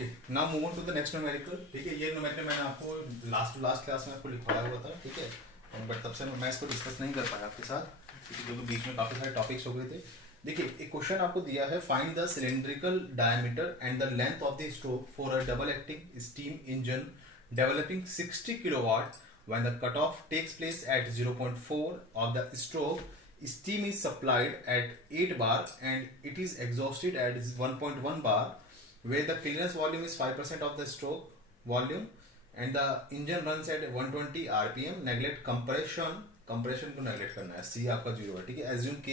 Okay, now move on to the next numerical. ठीक है, ये न्यूमेरिकल मैंने आपको लास्ट क्लास में आपको लिखवाया हुआ था। ठीक है, बट तब से मैं इसको डिस्कस नहीं कर पाया आपके साथ, क्योंकि बीच में काफ़ी सारे टॉपिक्स हो गए थे। देखिए, एक क्वेश्चन आपको दिया है, find the cylindrical diameter and the length of the stroke for a double acting steam engine developing 60 kilowatt when the cutoff takes place at 0.4 of the stroke. Steam is supplied at 8 bar and it is exhausted at 1.1 bar, where the clearance volume is 5% of the stroke volume and the engine runs at 120 rpm. Neglect compression को neglect करना है, C आपका 0 है। ठीक है, assume K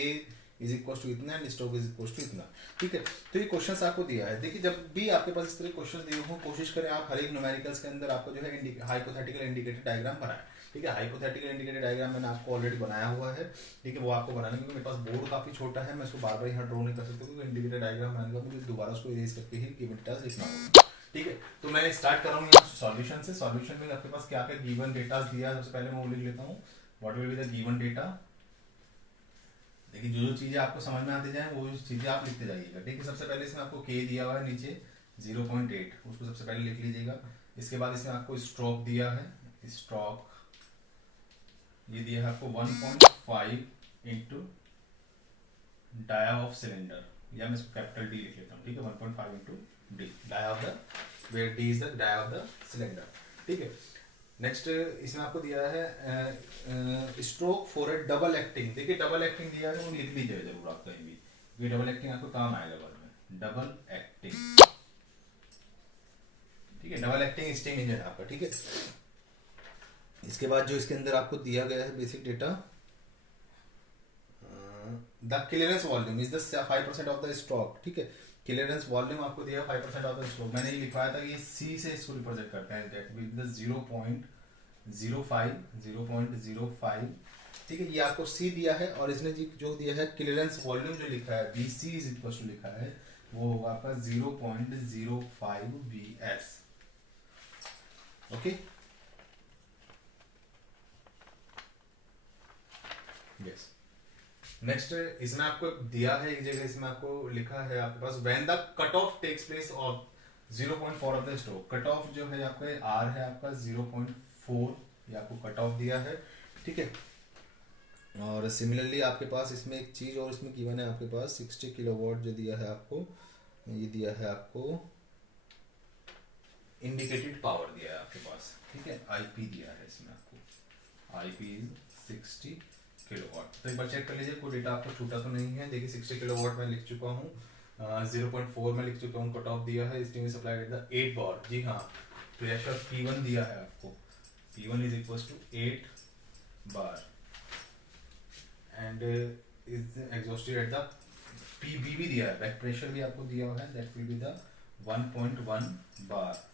is equal to इतना and stroke is equal to इतना। ठीक है, तो ये क्वेश्चन आपको दिया है। देखिए, जब भी आपके पास इस तरह क्वेश्चन दिए हो, कोशिश करें आप हर एक न्यूमेरिकल्स के अंदर आपको जो है हाइपोथेटिकल इंडिकेटर डायग्राम बनाएं। ठीक है, हाइपोथेटिकल इंडिकेटर डायग्राम मैंने आपको ऑलरेडी बनाया हुआ है। ठीक है, वो आपको बनाने में, मेरे पास बोर्ड काफी छोटा है, मैं इसको बार बार यहाँ ड्रॉ नहीं कर सकता, क्योंकि इंडिकेटर डायग्राम बनाने का मुझे दोबारा उसको इरेज करके ही गिवन डेटा लिखना होगा। ठीक है, तो मैं स्टार्ट कर रहा हूँ यहाँ सॉल्यूशन से। सॉल्यूशन में आपके पास क्या क्या गिवन डेटा दिया है, सबसे पहले मैं वो लिख लेता हूँ, what will be the given data. देखिए, जो चीजें आपको समझ में आती जाए वो चीजें आप लिखते जाइएगा। ठीक है, सबसे पहले इसमें आपको के दिया हुआ है नीचे 0.8, उसको सबसे पहले लिख लीजिएगा। इसके बाद इसमें आपको स्ट्रोक दिया है, स्ट्रोक ये दिया है आपको 1.5 इंटू डाया ऑफ सिलेंडर, या मैं इसको कैपिटल डी लिख लेता हूँ। ठीक है, 1.5 into D, dia of the, where D is the dia of the cylinder. ठीक है, नेक्स्ट इसमें आपको दिया है stroke for a double acting. देखिए, डबल एक्टिंग दिया है, वो लिख लीजिए जरूर आप कहीं भी, ये डबल एक्टिंग आपको काम आएगा बाद में, डबल एक्टिंग। ठीक है, डबल एक्टिंग स्टीम इंजन आपका। ठीक है, इसके बाद जो इसके अंदर आपको दिया गया है basic data, the clearance volume is the 5% of the stroke. ठीक है, क्लियरेंस वॉल्यूम आपको दिया 5% ऑफ द स्ट्रोक। मैंने ये लिखवाया था कि ये सी से इसको रिप्रेजेंट करते हैं, दैट विल बी द 0.05। ठीक है, ये आपको सी दिया है, और इसने जो दिया है क्लियरेंस वॉल्यूम जो लिखा है B C is equal to लिखा है, वो होगा आपका 0.05 VS। Okay, yes. नेक्स्ट इसमें आपको दिया है एक जगह, इसमें आपको लिखा है आपके पास, when the cut off takes place of 0.4 of the stroke. Cut off जो है आपका आर है आपका 0.4, ये आपको कट ऑफ दिया है। ठीक है, और सिमिलरली आपके पास इसमें एक चीज और इसमें गिवन है आपके पास 60 किलोवाट जो दिया है आपको, ये दिया है आपको इंडिकेटेड पावर दिया है आपके पास। ठीक है, आईपी दिया है इसमें आपको, आईपी इज 60 किलोवाट। तो एक बार चेक कर लीजिए कोई डेटा आपको छूटा तो नहीं है। देखिए, 60 किलोवाट में लिख चुका हूँ, 0.4 में लिख चुका हूँ, कट ऑफ दिया है, steam supply at the 8 bar. जी हाँ, प्रेशर P1 दिया है आपको, P1 is equal to 8 bar and is exhausted at the PB भी दिया है, बैक प्रेशर भी आपको दिया हुआ है, that will be the 1.1 bar.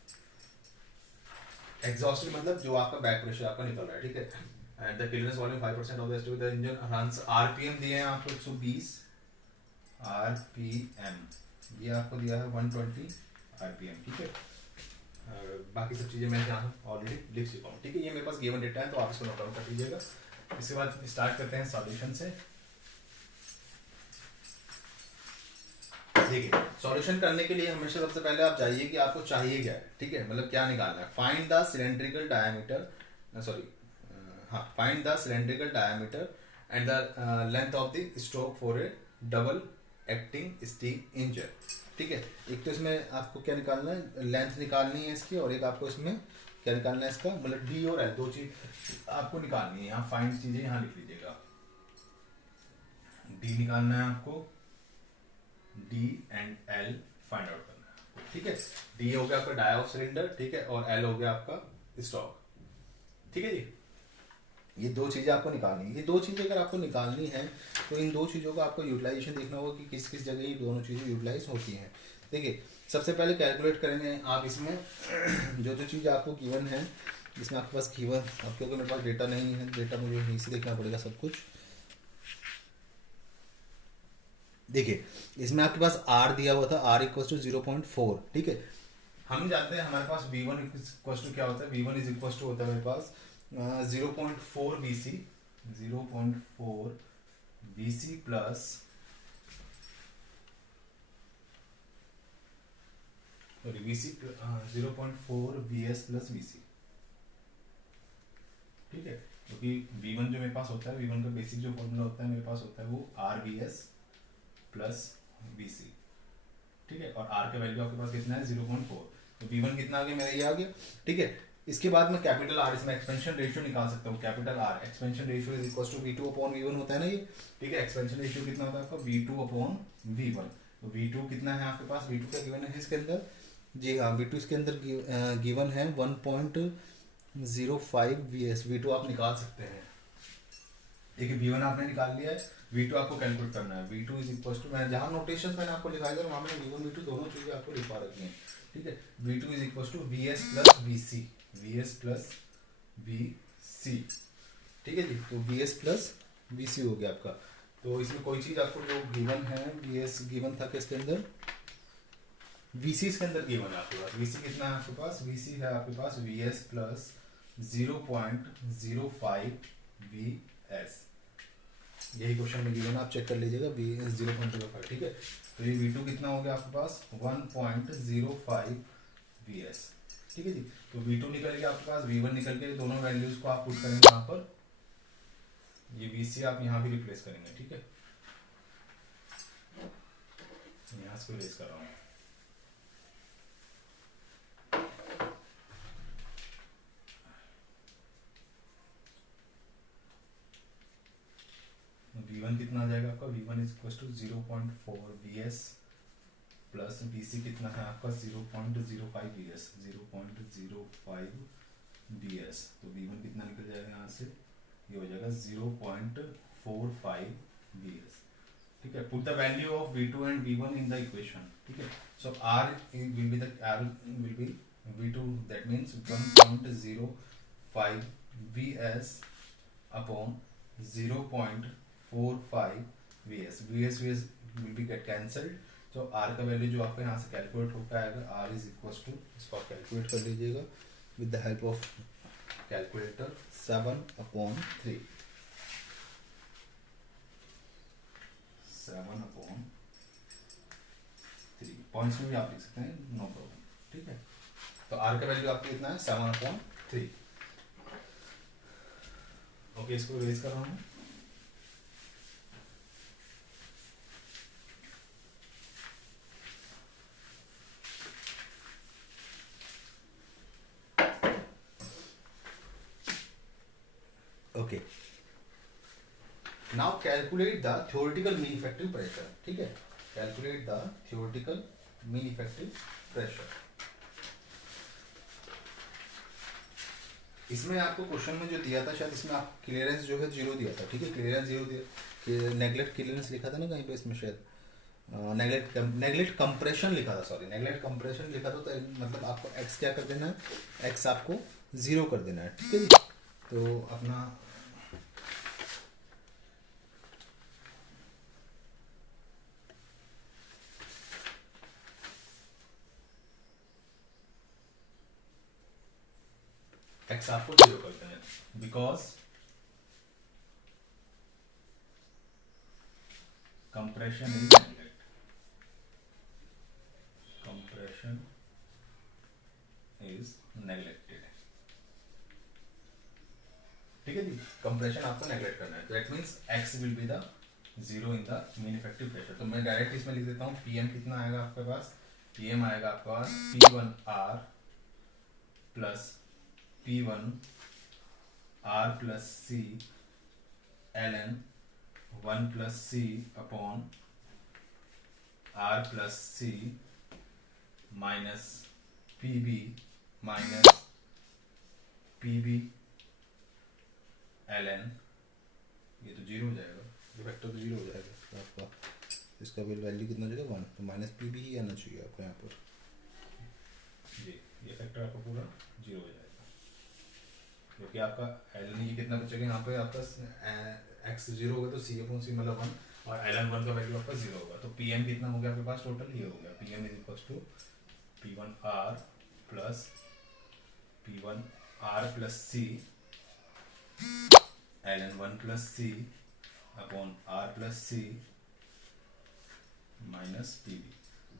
Exhausted मतलब जो आपका बैक प्रेशर आपका निकल रहा है। ठीक है, and the clearance volume 5% of the stroke, the engine runs, RPM दिए हैं आपको 120 आरपीएम, ये आपको दिया है 120 आरपीएम। ठीक है, बाकी सब चीजें मैं यहाँ ऑलरेडी लिख चुका हूँ। ठीक है, ये मेरे पास गिवन डेटा है, तो आप इसको नोट डाउन कर लीजिएगा। इसके बाद स्टार्ट करते हैं सॉल्यूशन से। देखिए, सॉल्यूशन करने के लिए हमेशा सबसे पहले आप जाइए कि आपको चाहिए क्या है। ठीक है, मतलब क्या निकालना है। Find the cylindrical diameter, find the cylindrical diameter and the length of the stroke for a double acting steam engine. ठीक है, एक तो इसमें आपको क्या निकालना है, लेंथ निकालनी है इसकी, और एक आपको इसमें क्या निकालना है इसका, मतलब डी और एल, दो चीज आपको निकालनी है। यहाँ फाइंड चीजें यहाँ लिख लीजिएगा, डी निकालना है आपको, D and L find out करना है। ठीक है, डी हो गया आपका डाया ऑफ सिलेंडर, ठीक है, और एल हो गया आपका स्ट्रोक। ठीक है जी, ये दो चीजें आपको निकालनी है। ये दो चीजें अगर आपको निकालनी है तो इन दो चीजों का आपको यूटिलाइजेशन देखना होगा कि किस किस जगह ये दोनों चीजें यूटिलाइज होती हैं। देखिए, सबसे पहले कैलकुलेट करेंगे आप इसमें जो जो चीज़ आपको गिवन है, इसमें आपके पास गिवन, अब क्योंकि मेरे पास डेटा नहीं है, डेटा मुझे यहीं से देखना पड़ेगा सब कुछ। देखिए, इसमें आपके पास आर दिया हुआ था, आर इक्वल टू 0.4। ठीक है, हम जानते हैं हमारे पास V1 इक्वल टू क्या होता है, V1 इज इक्वल टू होता है मेरे पास 0.4 BC, 0.4 BC plus sorry VC 0.4 VS plus VC, ठीक है, क्योंकि V1 जो मेरे पास होता है, V1 का बेसिक जो फॉर्मूला होता है मेरे पास होता है वो RVS प्लस VC, ठीक है, और R का वैल्यू आपके पास कितना है 0.4, तो V1 कितना आ गया मेरा, ये आ गया, ठीक है। इसके बाद मैं कैपिटल R, इसमें एक्सपेंशन रेशियो निकाल सकता हूँ, capital R expansion ratio is equal to V2 upon V1 होता है ना ये, ठीक है। एक्सपेंशन रेशियो कितना होता है आपका V2 अपॉन V1, तो V2 कितना है आपके पास, V2 क्या गिवन है इसके अंदर, जी हाँ V2 इसके अंदर गिवन है 1.05 VS, V2 आप निकाल सकते हैं, देखिए V1 आपने निकाल लिया है, V2 आपको कैलकुलेट करना है, V2 इज इक्वल टू, मैं जहाँ नोटेशंस मैंने आपको लिखाई है वहाँ मैंने V1 V2 दोनों चीज़ें आपको लिखवा रखी हैं, ठीक है। V2 is equal to VS plus VC, VS plus VC, ठीक है जी, तो VS प्लस VC हो गया आपका। तो इसमें कोई चीज़ आपको जो गिवन है, VS गिवन था किसके अंदर, VC इसके अंदर गिवन है आपके पास, VC कितना है आपके पास, VC है आपके पास VS प्लस 0.05 VS, यही क्वेश्चन में गिवन, आप चेक कर लीजिएगा VS 0.05, ठीक है। तो ये V2 कितना हो गया आपके पास 1.05 VS, ठीक है जी। तो V2 निकल गया आपके पास, V1 निकल के, दोनों वैल्यूज को आप पुट करेंगे यहाँ पर, ये VC आप यहाँ भी रिप्लेस करेंगे, ठीक है, यहाँ से रिप्लेस कर रहा हूँ, V1 कितना आ जाएगा आपका, V1 is equal to 0.4 VS plus VC कितना है आपका 0.05 VS, 0.05 VS, तो V1 कितना निकल जाएगा यहाँ से, ये हो जाएगा 0.45 VS, ठीक है। Put the value of V2 and V1 in the equation, ठीक है। सो R will be V2, that means 1.05 VS upon 0.45 VS, VS will be get cancelled, तो R का वैल्यू जो आपको यहाँ से कैलकुलेट होकर आएगा, R इज इक्वल टू, इसको आप कैलकुलेट कर लीजिएगा with the help of calculator, 7/3, 7/3, points में भी आप लिख सकते हैं, नो प्रॉब्लम, ठीक है। तो R का वैल्यू आपको कितना है 7/3, ओके, इसको रेज कर रहा हूँ, okay. Now calculate the theoretical mean effective pressure, ठीक है, calculate the theoretical mean effective pressure. इसमें आपको क्वेश्चन में जो दिया था, शायद इसमें आप क्लियरेंस जो है 0 दिया था, ठीक है, क्लियरेंस 0 दिया, नेगलेक्ट क्लियरेंस लिखा था ना कहीं पे, इसमें शायद नेगलेक्ट कंप्रेशन लिखा था, सॉरी नेगलेक्ट कंप्रेशन लिखा था, तो मतलब आपको एक्स क्या कर देना है, एक्स आपको 0 कर देना है, ठीक है जी। तो अपना एक्स आपको 0 कर देना है, because compression is neglect, compression is neglected, ठीक है जी, कंप्रेशन आपको नेगलेक्ट करना है, तो that means x will be the 0 in the mean effective pressure. तो मैं डायरेक्ट इसमें लिख देता हूँ, पीएम कितना आएगा आपके पास, पीएम आएगा आपके पास P1R plus P1R plus C ln 1 plus C upon R plus C minus PB minus PB ln, ये तो 0 हो जाएगा, ये वेक्टर तो 0 हो जाएगा, तो आपका इसका वैल्यू कितना हो जाएगा 1, तो माइनस PB ही आना चाहिए आपको यहाँ पर, ये फैक्टर आपका पूरा 0 हो जाएगा, क्योंकि आपका ln ये कितना बचेगा यहाँ पे, आपका x 0 होगा तो C/C मतलब 1, और ln 1 का वैल्यू आपका 0 होगा, तो Pm कितना हो गया आपके पास टोटल, ये हो गया Pm is equal to P1R plus P1R plus C ln 1 plus C upon R plus C minus PB,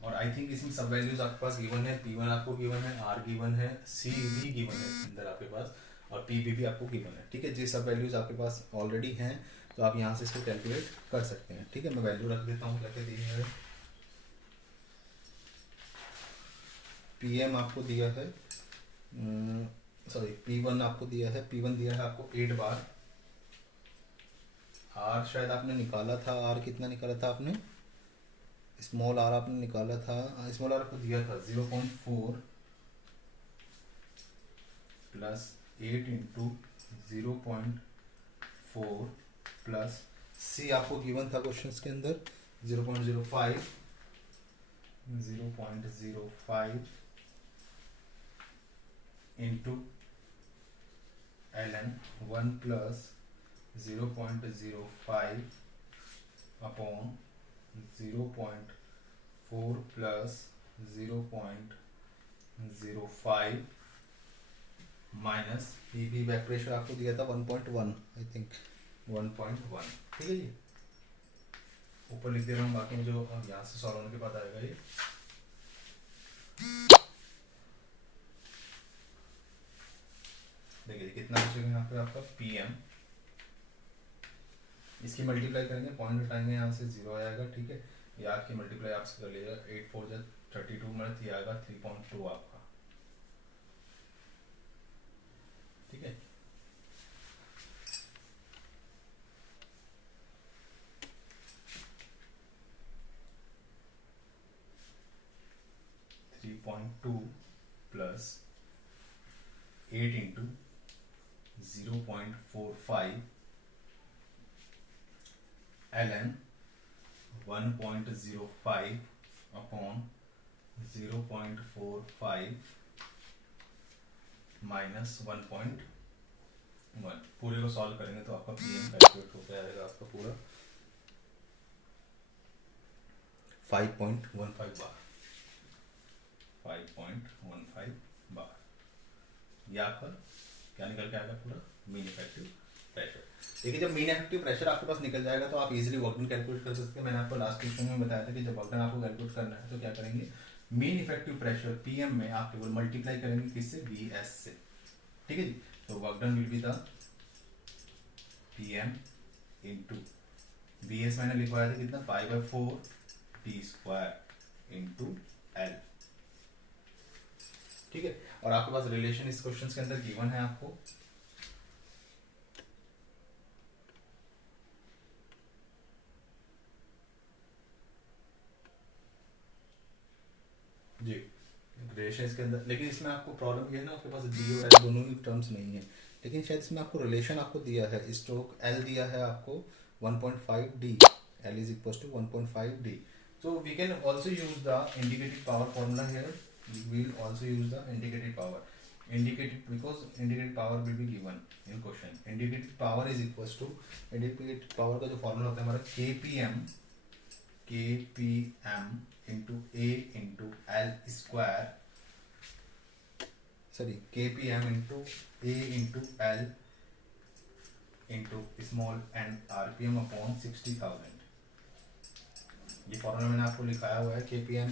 और आई थिंक इसमें सब वैल्यूज आपके पास गिवन है, P1 आपको गिवन है, R गिवन है, C भी गिवन है इसके अंदर आपके पास, और PB भी आपको गिवन है। ठीक है, जी सब वैल्यूज आपके पास ऑलरेडी हैं, तो आप यहाँ से इसको कैलकुलेट कर सकते हैं। ठीक है, मैं वैल्यू रख देता हूँ, क्या क्या दिए है। PM आपको दिया है, सॉरी P1 आपको दिया है, P1 दिया है आपको 8 बार। R शायद आपने निकाला था, R कितना निकाला था आपने, स्मॉल R आपने निकाला था, स्मॉल R आपको दिया था 0.4 प्लस 8 इंटू 0.4 प्लस C आपको गिवन था क्वेश्चंस के अंदर 0.05 into ln 1 plus 0.05 upon 0.4 plus 0.05 minus PB back pressure आपको दिया था 1.1, आई थिंक 1.1। ठीक है जी, ऊपर लिख दे रहा हूँ, बाकी जो अब यहाँ से सॉल्व होने के बाद आएगा ये। देखिए कितना बचेगा यहाँ पे आपका PM, इसकी मल्टीप्लाई करेंगे, पॉइंट हटाएंगे यहाँ से 0 आएगा। ठीक है, या की मल्टीप्लाई आपसे कर लीजिएगा, 8 4 जा 32 मतलब ये आएगा 3.2 आपका। ठीक है, plus 8 into 0.45 ln 1.05 upon 0.45 minus 1.1। पूरे को सॉल्व करेंगे तो आपका PM कैलकुलेट हो जाएगा आपका पूरा 5.15 बार, 5.15 बार। ये आपका क्या निकल के आएगा पूरा मीन इफेक्टिव प्रेशर। देखिए जब मीन इफेक्टिव प्रेशर आपके पास निकल जाएगा तो आप इजीली वर्क डन कैलकुलेट कर सकते हैं। मैंने आपको लास्ट क्वेश्चन में बताया था कि जब वर्क डन आपको कैलकुलेट करना है तो क्या करेंगे, मीन इफेक्टिव प्रेशर PM में आप केवल मल्टीप्लाई करेंगे किससे, VS से। ठीक है जी, तो work done will be the PM into VS मैंने लिखवाया था कितना, π/4 T² इंटू L। ठीक है, और आपके पास रिलेशन इस क्वेश्चन के अंदर गिवन है आपको। जी रिलेशन इसके अंदर, लेकिन इसमें आपको प्रॉब्लम ये है ना, आपके पास डी और एल दोनों ही टर्म्स नहीं है, लेकिन शायद इसमें आपको रिलेशन आपको दिया है, स्ट्रोक एल दिया है आपको 1.5D, L is equals to 1.5D। So we can also use the indicated power formula here. We will also use the indicated power. Indicated, because indicated power will be given in question. Indicated power is equals to, indicated power का जो formula होता है हमारा KPM into A into L square, sorry KPM into A into L into small n RPM upon 60,000। ये formula मैंने आपको लिखाया हुआ है, KPM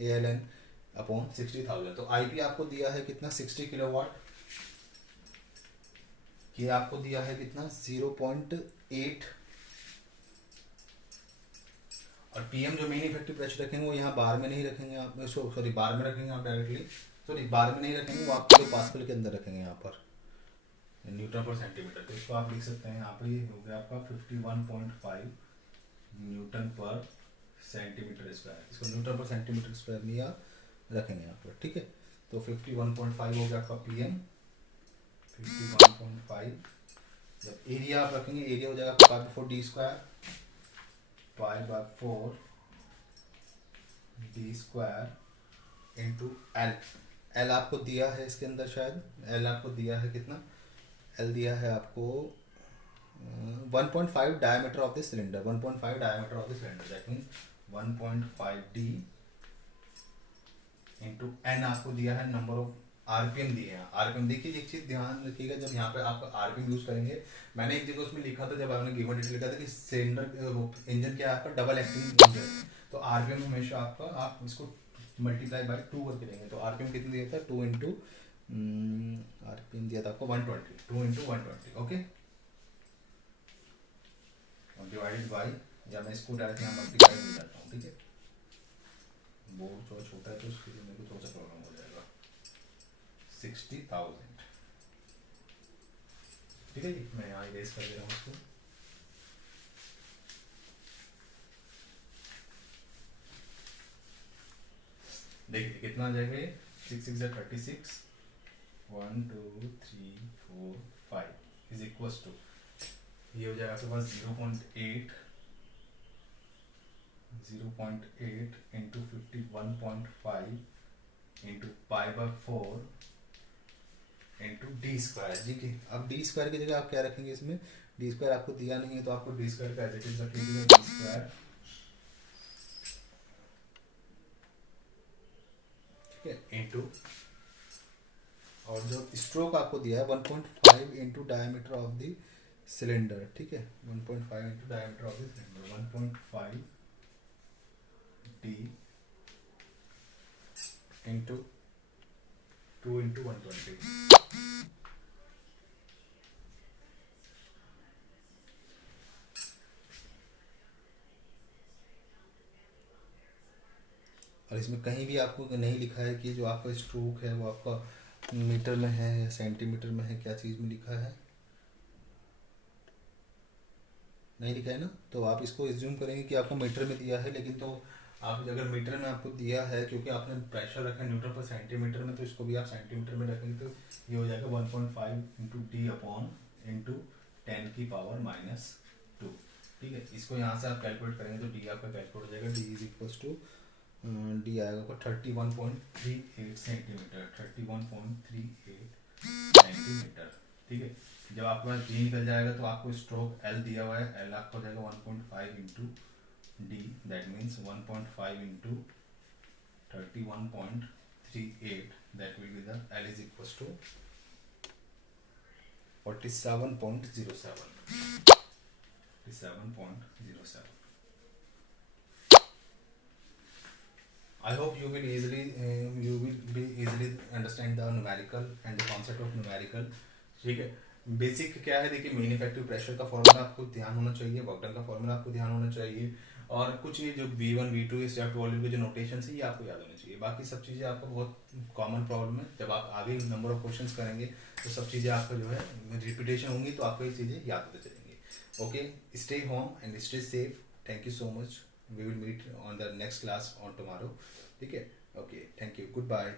ALN अपॉन 60,000। तो IP आपको दिया है कितना, 60 किलोवाट, K आपको दिया है कितना 0.8, और PM जो मेन इफेक्टिव प्रेशर रखेंगे वो यहाँ बार में नहीं रखेंगे आप, सॉरी बार में रखेंगे आप डायरेक्टली, सॉरी बार में नहीं रखेंगे, वो आप पास्कल के अंदर रखेंगे यहाँ पर न्यूटन पर सेंटीमीटर। तो इसको आप लिख सकते हैं यहाँ पर, ये हो गया आपका 51.5 न्यूटन पर सेंटीमीटर स्क्वायर। इसको न्यूटन पर सेंटीमीटर स्क्वायर में आप रखेंगे यहाँ पर। ठीक है, तो 51.5 हो गया आपका PM, 51.5। जब एरिया आप रखेंगे, एरिया हो जाएगा π/4D square, π/4D square into L। L आपको दिया है इसके अंदर, शायद L आपको दिया है कितना, L दिया है आपको 1.5 diameter of the cylinder, 1.5 diameter of the cylinder, that means 1.5D into N आपको दिया है नंबर ऑफ RPM दिए हैं। RPM देखिए एक चीज ध्यान रखिएगा, जब यहाँ पे आप RPM यूज करेंगे, मैंने एक जगह उसमें लिखा था जब आपने गिवन डेटा लिखा था कि सिलेंडर इंजन क्या है आपका, डबल एक्टिंग इंजन। तो आरपीएम हमेशा आपका आप इसको मल्टीप्लाई बाय 2 करके देंगे। तो आरपीएम कितनी दिया था 2 इंटू आरपीएम दिया था आपको 120, 2 इंटू 120 ओके, और डिवाइडेड बाई, या मैं इसको डायरेक्ट यहाँ मल्टीप्लाई कर जाता हूँ, ठीक है। बोर्ड थोड़ा छोटा है तो उसके लिए मेरे को थोड़ा सा प्रॉब्लम हो जाएगा। 60,000, ठीक है जी, मैं यहाँ इरेज कर दे रहा हूँ उसको। देखिए कितना आ जाएगा ये, 6 6 जा 36, 1 2 3 4 5 इज इक्वल्स टू, ये हो जाएगा आपके पास 0.8 into 51.5 into pi by 4 into D square. जी की अब डी स्क्वायर की जगह आप क्या रखेंगे, इसमें डी स्क्वायर आपको दिया नहीं है तो आपको डी स्क्वायर का एज इट इज रखेंगे, डी स्क्वायर, ठीक है, इंटू, और जो स्ट्रोक आपको दिया है 1.5 into diameter of the cylinder, ठीक है, 1.5 into diameter of the cylinder, 1.5 D into 2 into 120। और इसमें कहीं भी आपको नहीं लिखा है कि जो आपका स्ट्रोक है वो आपका मीटर में है या सेंटीमीटर में है, क्या चीज़ में लिखा है, नहीं लिखा है ना। तो आप इसको एज्यूम करेंगे कि आपको मीटर में दिया है, लेकिन तो आप अगर मीटर में आपको दिया है, क्योंकि आपने प्रेशर रखा है न्यूटन पर सेंटीमीटर में, तो इसको भी आप सेंटीमीटर में रखेंगे तो ये हो जाएगा 1.5 इंटू डी अपॉन इंटू 10 की पावर -2, ठीक है। इसको यहाँ से आप कैलकुलेट करेंगे तो डी आपका कैलकुलेट हो जाएगा, D is equals to, D आएगा आपको 31.38 सेंटीमीटर, 31.38 सेंटीमीटर, ठीक है। जब आपके पास डी निकल जाएगा तो आपको स्ट्रोक एल दिया हुआ है, एल आपको हो जाएगा 1.5 into D, that means 1.5 into 31.38, that will be the L is equals to 47.07, 47.07। I hope you will be easily understand the numerical and the concept of numerical, ठीक है। बेसिक क्या है, देखिए मेन इफेक्टिव प्रेशर का formula आपको ध्यान होना चाहिए, वर्क डन का फॉर्मूला आपको ध्यान होना चाहिए, और कुछ ये जो V1 V2 इस चैप्टर वॉल्यूम के जो नोटेशन है ये आपको याद होनी चाहिए। बाकी सब चीज़ें आपको बहुत कॉमन प्रॉब्लम है, जब आप आगे नंबर ऑफ क्वेश्चंस करेंगे तो सब चीज़ें आपका जो है रिपीटेशन होंगी तो आपको ये चीज़ें याद होते चलेंगी। Okay, stay home and stay safe, thank you so much, we will meet on the next class on tomorrow, ठीक है। Okay, thank you, good bye.